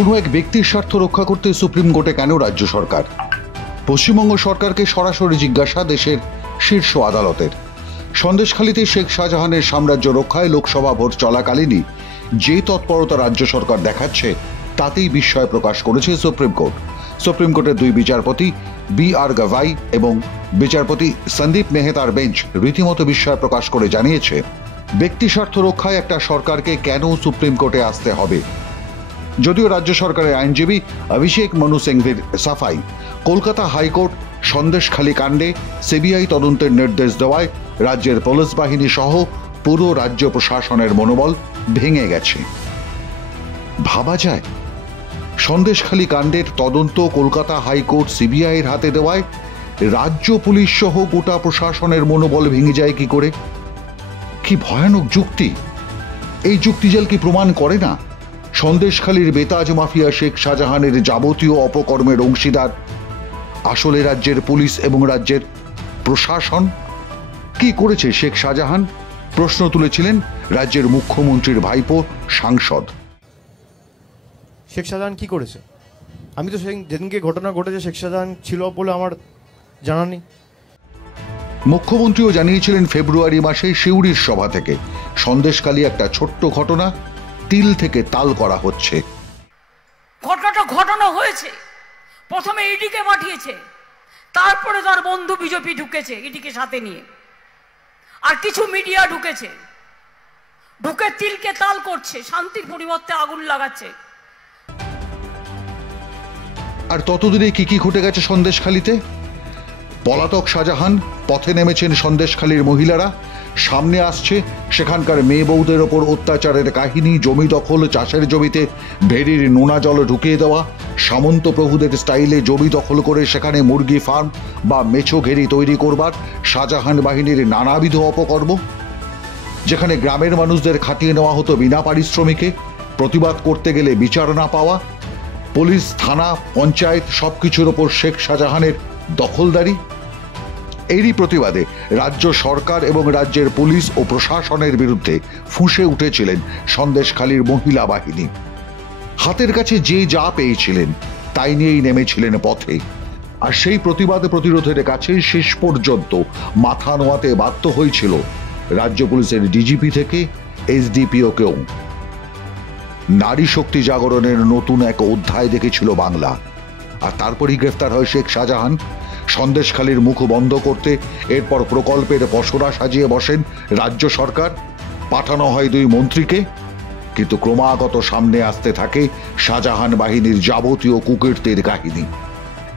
কোনো এক ব্যক্তির স্বার্থ রক্ষা করতে সুপ্রিম কোর্টে কেন রাজ্য সরকার? পশ্চিমবঙ্গ সরকারকে সরাসরি জিজ্ঞাসা দেশের শীর্ষ আদালতের। সন্দেশখালীতে শেখ শাহজাহানের সাম্রাজ্য রক্ষায় লোকসভা ভোট চলাকালীনই যে তৎপরতা রাজ্য সরকার দেখাচ্ছে তাতেই বিস্ময় প্রকাশ করেছে সুপ্রিম কোর্ট। সুপ্রিম কোর্টের দুই বিচারপতি বি.আর. গাভাই এবং বিচারপতি সন্দীপ মেহতার বেঞ্চ রীতিমতো বিস্ময় প্রকাশ করে জানিয়েছে, ব্যক্তি স্বার্থ রক্ষায় একটা সরকারকে কেন সুপ্রিম কোর্টে আসতে হবে। যদিও রাজ্য সরকারের আইনজীবী অভিষেক মনু সিংভির সাফাই, কলকাতা হাইকোর্ট সন্দেশখালী কাণ্ডে সিবিআই তদন্তের নির্দেশ দেওয়ায় রাজ্যের পুলিশ বাহিনী সহ পুরো রাজ্য প্রশাসনের মনোবল ভেঙে গেছে। ভাবা যায়, সন্দেশখালী কাণ্ডের তদন্ত কলকাতা হাইকোর্ট সিবিআইয়ের হাতে দেওয়ায় রাজ্য পুলিশ সহ গোটা প্রশাসনের মনোবল ভেঙে যায় কি করে? কি ভয়ানক যুক্তি! এই যুক্তিজাল কি প্রমাণ করে না সন্দেশখালীর বেতাজ মাফিয়া শেখ শাহজাহানের যাবতীয় অপকর্মের অংশীদার আসলে রাজ্যের পুলিশ এবং রাজ্যের প্রশাসন? কি করেছে শেখ শাহজাহান? প্রশ্ন তুলেছিলেন রাজ্যের মুখ্যমন্ত্রীর ভাইপো সাংসদ। শেখ শাহজাহান কি করেছে? আমি তো যেদিনকে ঘটনা ঘটেছে শেখ শাহজাহান ছিল বলে আমার জানা নেই। মুখ্যমন্ত্রীও জানিয়েছিলেন ফেব্রুয়ারি মাসে সিউড়ির সভা থেকে সন্দেশখালী একটা ছোট্ট ঘটনা, তিল থেকে তাল করা হচ্ছে। ঘটনাটা ঘটনা হয়েছে, প্রথমে ইডিকে পাঠিয়েছে, তারপরে তার বন্ধু বিজেপি ঢুকেছে ইডিকে সাথে নিয়ে, আর কিছু মিডিয়া ঢুকেছে, ঢুকে তিলকে তাল করছে, শান্তির পরিবর্তে আগুন লাগাচ্ছে। আর ততদিনে কি কি ঘটে গেছে সন্দেশখালীতে? পলাতক শাহজাহান, পথে নেমেছেন সন্দেশখালীর মহিলারা, সামনে আসছে সেখানকার মেয়ে বউদের ওপর অত্যাচারের কাহিনী, জমি দখল, চাষের জমিতে ভেড়ির নোনা জল ঢুকিয়ে দেওয়া, সামন্ত প্রভুদের স্টাইলে জমি দখল করে সেখানে মুরগি ফার্ম বা মেছো ঘেরি তৈরি করবার শাহজাহান বাহিনীর নানাবিধ অপকর্ম, যেখানে গ্রামের মানুষদের খাটিয়ে নেওয়া হতো বিনা পারিশ্রমিকে, প্রতিবাদ করতে গেলে বিচার না পাওয়া, পুলিশ, থানা, পঞ্চায়েত সবকিছুর ওপর শেখ শাহজাহানের দখলদারি। এরই প্রতিবাদে রাজ্য সরকার এবং রাজ্যের পুলিশ ও প্রশাসনের বিরুদ্ধে ফুঁসে উঠেছিলেন সন্দেশখালীর মহিলা বাহিনী। হাতের কাছে যে যা পেয়েছিলেন তাই নিয়েই নেমেছিলেন পথে। আর সেই প্রতিবাদ প্রতিরোধের কাছে শেষ পর্যন্ত মাথা নোয়াতে বাধ্য হয়েছিল রাজ্য পুলিশের ডিজিপি থেকে এসডিপিওকেও। নারী শক্তি জাগরণের নতুন এক অধ্যায় দেখেছিল বাংলা। আর তারপরই গ্রেফতার হয় শেখ শাহজাহান। সন্দেশখালীর মুখ বন্ধ করতে এরপর প্রকল্পের পসরা সাজিয়ে বসেন রাজ্য সরকার, পাঠানো হয় দুই মন্ত্রীকে। কিন্তু ক্রমাগত সামনে আসতে থাকে শাহজাহান বাহিনীর যাবতীয় কুকীর্তির কাহিনী।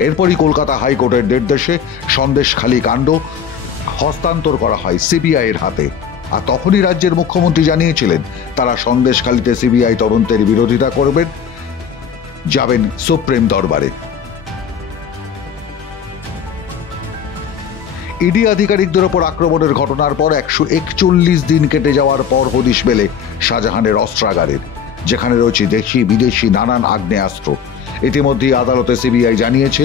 এরপরই কলকাতা হাইকোর্টের নির্দেশে সন্দেশখালী কাণ্ড হস্তান্তর করা হয় সিবিআইয়ের হাতে। আর তখনই রাজ্যের মুখ্যমন্ত্রী জানিয়েছিলেন তারা সন্দেশখালীতে সিবিআই তদন্তের বিরোধিতা করবেন, যাবেন সুপ্রিম দরবারে। ইডি আধিকারিকদের ওপর আক্রমণের ঘটনার পর 141 দিন কেটে যাওয়ার পর হদিশ মেলে শাহজাহানের অস্ত্রাগারের, যেখানে রয়েছে দেশি বিদেশি নানান আগ্নেয়াস্ত্র। ইতিমধ্যেই আদালতে সিবিআই জানিয়েছে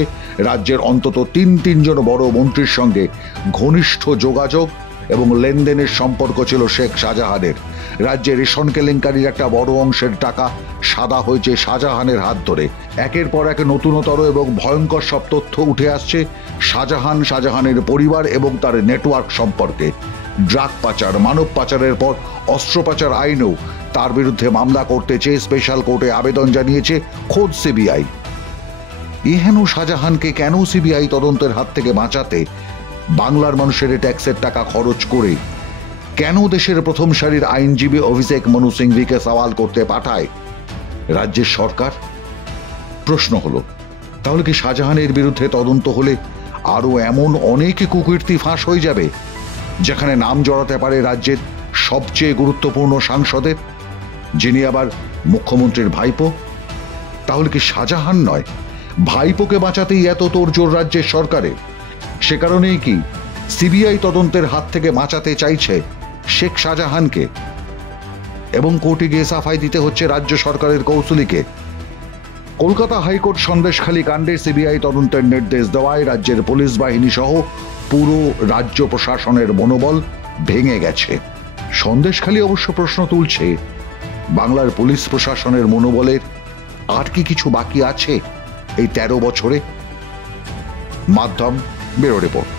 রাজ্যের অন্তত তিনজন বড় মন্ত্রীর সঙ্গে ঘনিষ্ঠ যোগাযোগ এবং লেনদেনের সম্পর্ক ছিল শেখ শাহজাহানের। রাজ্যের রেশন কেলেঙ্কারির একটা বড় অংশের টাকা সাদা হয়েছে শাহজাহানের হাত ধরে। একের পর এক নতুনতর এবং ভয়ঙ্কর সব তথ্য উঠে আসছে শাহজাহানের পরিবার এবং তার নেটওয়ার্ক সম্পর্কে। ড্রাগ পাচার, মানব পাচারের পর অস্ত্র পাচার আইনেও তার বিরুদ্ধে মামলা করতে চেয়ে স্পেশাল কোর্টে আবেদন জানিয়েছে খোদ সিবিআই। এহেন শাহজাহানকে কেন সিবিআই তদন্তের হাত থেকে বাঁচাতে বাংলার মানুষের ট্যাক্সের টাকা খরচ করে কেন দেশের প্রথম সারির আইনজীবী অভিষেক মনু সিংভিকে সওয়াল করতে পাঠায় রাজ্যের সরকার? প্রশ্ন হলো, তাহলে কি শাহজাহানের বিরুদ্ধে তদন্ত হলে আরো এমন অনেক কুকীর্তি ফাঁস হয়ে যাবে, যেখানে নাম জড়াতে পারে রাজ্যের সবচেয়ে গুরুত্বপূর্ণ সাংসদের, যিনি আবার মুখ্যমন্ত্রীর ভাইপো? তাহলে কি শাহজাহান নয়, ভাইপোকে বাঁচাতেই এত তোড়জোড় রাজ্যের সরকারের? সে কারণেই কি সিবিআই তদন্তের হাত থেকে বাঁচাতে চাইছে শেখ শাহজাহানকে এবং কোর্টে গিয়ে সাফাই দিতে হচ্ছে রাজ্য সরকারের কৌঁসুলিকে? কলকাতা হাইকোর্ট সন্দেশখালী কাণ্ডে সিবিআই তদন্তের নির্দেশ দেওয়ায় রাজ্যের পুলিশ বাহিনী সহ পুরো রাজ্য প্রশাসনের মনোবল ভেঙে গেছে। সন্দেশখালী অবশ্য প্রশ্ন তুলছে বাংলার পুলিশ প্রশাসনের মনোবলের আর কি কিছু বাকি আছে এই 13 বছরে? মাধ্যম ব্যুরো রিপোর্ট।